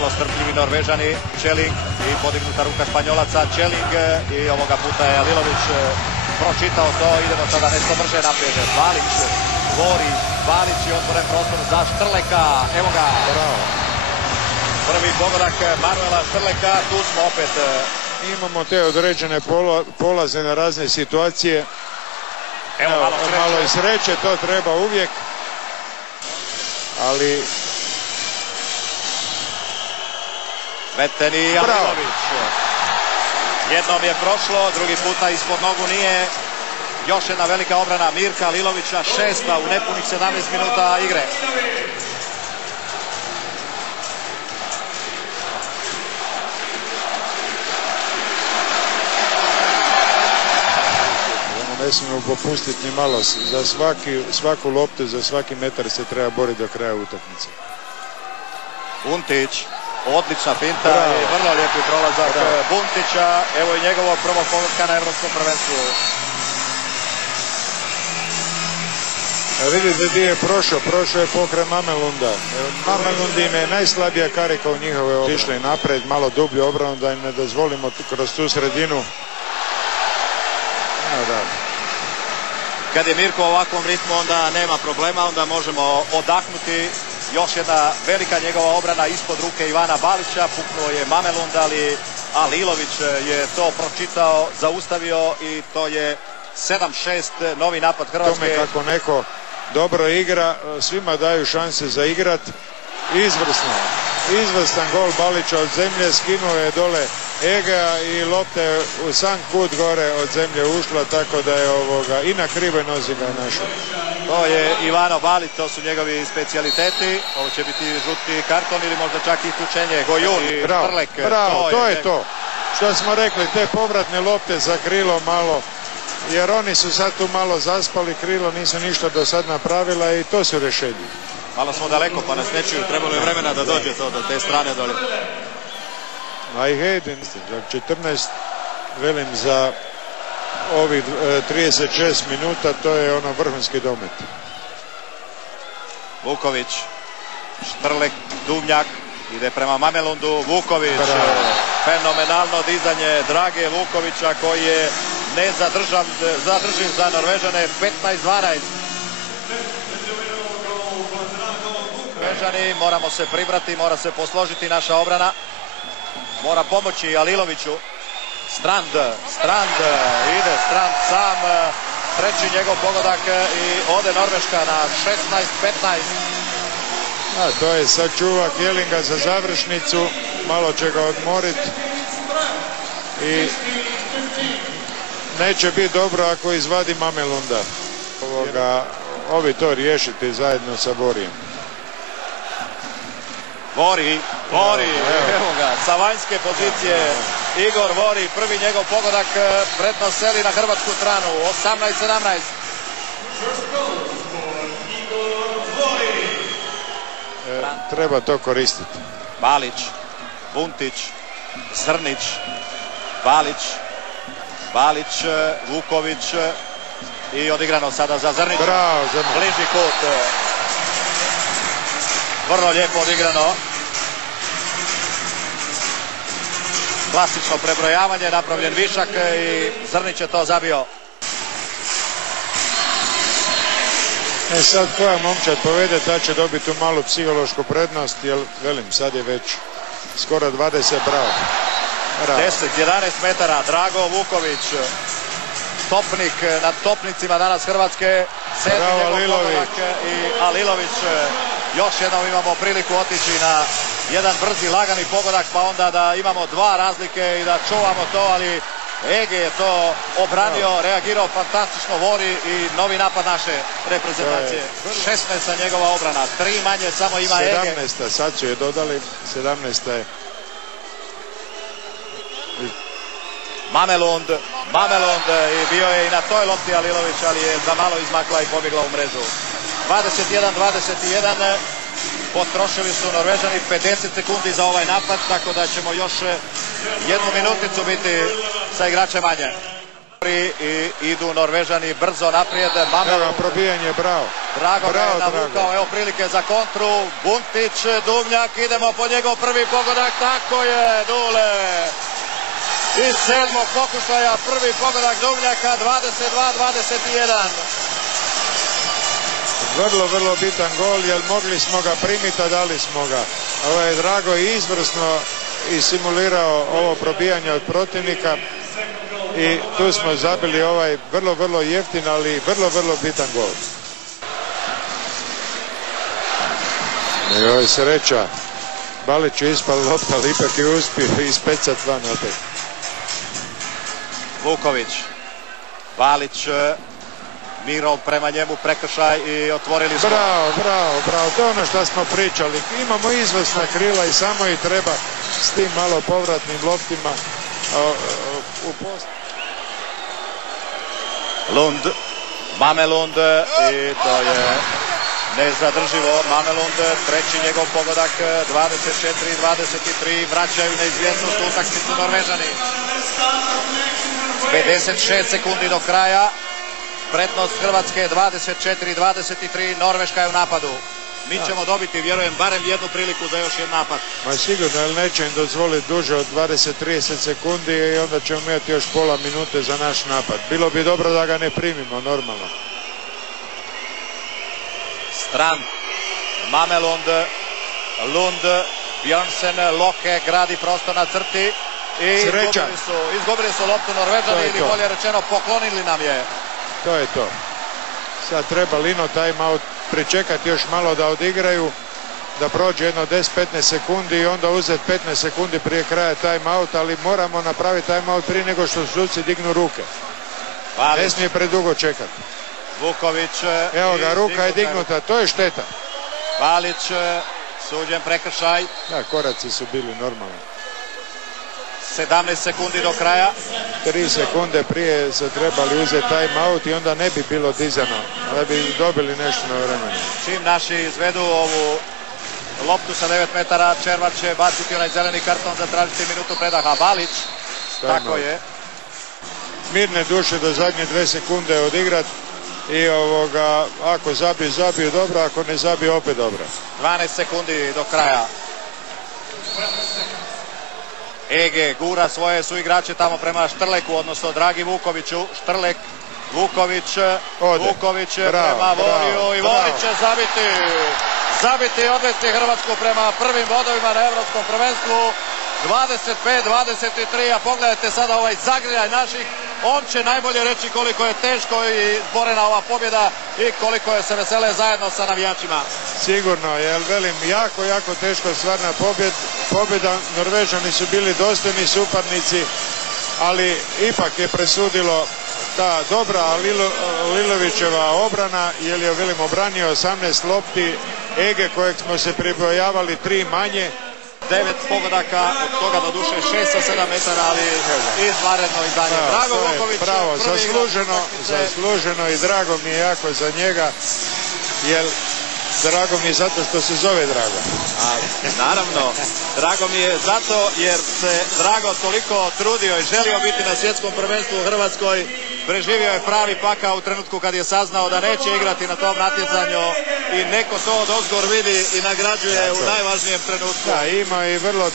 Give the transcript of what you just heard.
vrlo strpljivi Norvežani. Čeling i podignuta ruka Španjolaca. Čeling i ovoga puta je Alilović pročitao to. Idemo sada nešto brže naprijed. Balić, Vori, Balić i otvoren prostor za Štrleka. Evo ga. Prvi pogodak Manuela Štrleka. Tu smo opet. Imamo te određene polaze na razne situacije. Evo malo i sreće, to treba uvijek. Ali... Veten i Alilović. Jednom je prošlo, drugi puta ispod nogu nije. Još jedna velika obrana Mirka Alilovića, 6. u nepunih 17 minuta igre. Ne smijemo popustiti ni malo. Za svaku loptu, za svaki metar se treba boriti do kraja utakmice. Buntić, odlična finta i vrlo lijepi prolazak Buntića. Evo i njegovog prvog pogotka na Evropskom prvenstvu. Vidite gdje je prošao. Prošao je pokraj Mamelunda. Mamelund im je najslabija karika u njihove obrane. Išli napred, malo dublju obranu da im ne dozvolimo kroz tu sredinu. Kad je Mirko u ovakvom ritmu, onda nema problema, onda možemo odahnuti. Još jedna velika njegova obrana ispod ruke Ivana Balića. Puknuo je Mamelund, ali Alilović je to pročitao, zaustavio i to je 7-6, novi napad Hrvatske. Tome kako neko dobro igra, svima daju šanse za igrat. Izvrstan gol Balića od zemlje, skinuo je dole Egea i lopta je u sam kut gore od zemlje ušla, tako da je i na krivoj nozi ga našao. To je Ivano Balić, to su njegovi specijaliteti. Ovo će biti žuti karton ili možda čak i tučenje. Gojun i Štrlek. Bravo, to je to. Što smo rekli, te povratne lopte za krilo malo, jer oni su sad tu malo zaspali, krilo nisu ništa do sad napravila i to su rješenje. Malo smo daleko pa nas ne čuju, trebalo je vremena da dođe to do te strane dolje. A i Hayden, 14, velim za ovih 36 minuta, to je ono vrhunski domet. Vuković, Štrlek, Duvnjak, ide prema Mamelundu, Vuković, fenomenalno dizanje Drage Vukovića koji je zadrživ za Norvežane, 15-12. Norvežani, moramo se pribrati, mora se posložiti naša obrana. Mora pomoći Aliloviću. Strand ide Strand sam. Treći njegov pogodak i ode Norveška na 16-15. To je sačuva Kjelinga za završnicu. Malo će ga odmoriti. I neće biti dobro ako izvadi Mamelunda. Ovi to riješiti zajedno sa Borijem. Vori, evo ga, sa vanjske pozicije Igor Vori, prvi njegov pogodak, prednost seli na hrvatsku stranu, 18-17. Treba to koristiti. Balić, Buntić, Zrnić, Balić, Vuković i odigrano sada za Zrnića. Bravo, Zrnić. Bliži kut. Vrlo lijepo odigrano. Klasično prebrojavanje, napravljen višak i Zrnić je to zabio. Sad koja momčad povede, ta će dobiti tu malu psihološku prednost, jer velim, sad je već skoro 20, bravo. 10-11 metara, Drago Vuković, topnik na topnicima danas Hrvatske, 7. njegov pogodak i Alilović. Još jednom imamo priliku otići na jedan brzi, lagani pogodak, pa onda da imamo dva razlike i da čuvamo to, ali Ege je to obranio, reagirao fantastično Vori i novi napad naše reprezentacije. 16. njegova obrana, 3 manje samo ima Ege. 17. sad su je dodali, 17. je. Mamelund i bio je i na toj lopti Alilović, ali je za malo izmakla i pobjegla u mrežu. 21-21, potrošili su Norvežani 50 sekundi za ovaj napad, tako da ćemo još jednu minuticu biti sa igračem manje. I idu Norvežani brzo naprijed. Evo probijanje, bravo. Drago ga je navukao, evo prilike za kontru. Buntić, Duvnjak, idemo po njegov prvi pogodak, tako je, Dule. Iz 7. pokušaja prvi pogodak Duvnjaka, 22-21. Vrlo bitan gol, jer mogli smo ga primiti, a dali smo ga. Ovo je Drago i izvrsno i simulirao ovo probijanje od protivnika. I tu smo zabili ovaj vrlo jeftin, ali vrlo bitan gol. I ovo je sreća. Balić je ispal lopta, ali ipak je uspio ispecat van opet. Vuković. Balić, Mirov prema njemu, prekršaj i otvorili smo. Bravo. To je ono što smo pričali. Imamo izvrsna krila i samo ih treba s tim malo povratnim loptima u post. Lund, Mamelund i to je nezadrživo. Mamelund, treći njegov pogodak, 24-23, vraćaju neizvjesnost u utakmicu Norvežani. 56 sekundi do kraja, prednost Hrvatske 24-23, Norveška je u napadu. Mi ćemo dobiti, vjerujem, barem jednu priliku za još jedan napad. Ma sigurno, ali neće im dozvoliti duže od 20-30 sekundi i onda ćemo imati još pola minute za naš napad. Bilo bi dobro da ga ne primimo, normalno. Strand, Mamelund, Lund, Björnsen, Loke gradi prostor na crti. I izgubili su loptu Norvežani, ili bolje rečeno poklonili nam je. To je to. Sad treba Lino timeout pričekati još malo da odigraju, da prođe jedno 10-15 sekundi i onda uzeti 15 sekundi prije kraja timeout, ali moramo napraviti timeout prije nego što suci dignu ruke. Balić. Ne smije predugo čekati. Vuković. Evo ga, ruka je dignuta, to je šteta. Balić, suđen prekršaj. Da, koraci su bili normalni. 17 sekundi do kraja. 3 sekunde prije se trebali uzeti timeout i onda ne bi bilo dizano, da bi dobili nešto na vremenu. Čim naši izvedu ovu loptu sa 9 metara, Červar će baciti onaj zeleni karton, zatražiti minutu predaha. Balić, tako je. Mirne duše do zadnje 2 sekunde odigrat i ako zabiju dobro, ako ne zabiju opet dobro. 12 sekundi do kraja. Ege gura svoje suigrače tamo prema Štrleku, odnosno Dragi Vukoviću. Štrlek, Vuković prema Voriju i Vorić će zabiti i odvesti Hrvatsku prema prvim bodovima na Evropskom prvenstvu. 25-23, a pogledajte sada ovaj zagrljaj naših. On će najbolje reći koliko je teško i borena ova pobjeda i koliko je se vesele zajedno sa navijačima. Sigurno, jer velim, jako teško stvarna pobjeda. Norvežani su bili dostojni suparnici, ali ipak je presudilo ta dobra Lilovićeva obrana, jer je velim obranio 18 lopti, Ege kojeg smo se pribojavali 3 manje. 9 pogodaka, od toga do duše 6 sa 7 metara, ali izvanredno izdanje. Drago Vuković. Bravo, zasluženo i drago mi je jako za njega, jer drago mi je zato što se zove Drago. Naravno, drago mi je zato jer se Drago toliko trudio i želio biti na svjetskom prvenstvu u Hrvatskoj. Preživio je pravi pakao u trenutku kad je saznao da neće igrati na tom natjecanju i neko to odozgor vidi i nagrađuje u najvažnijem trenutku. Da, ima i vrlo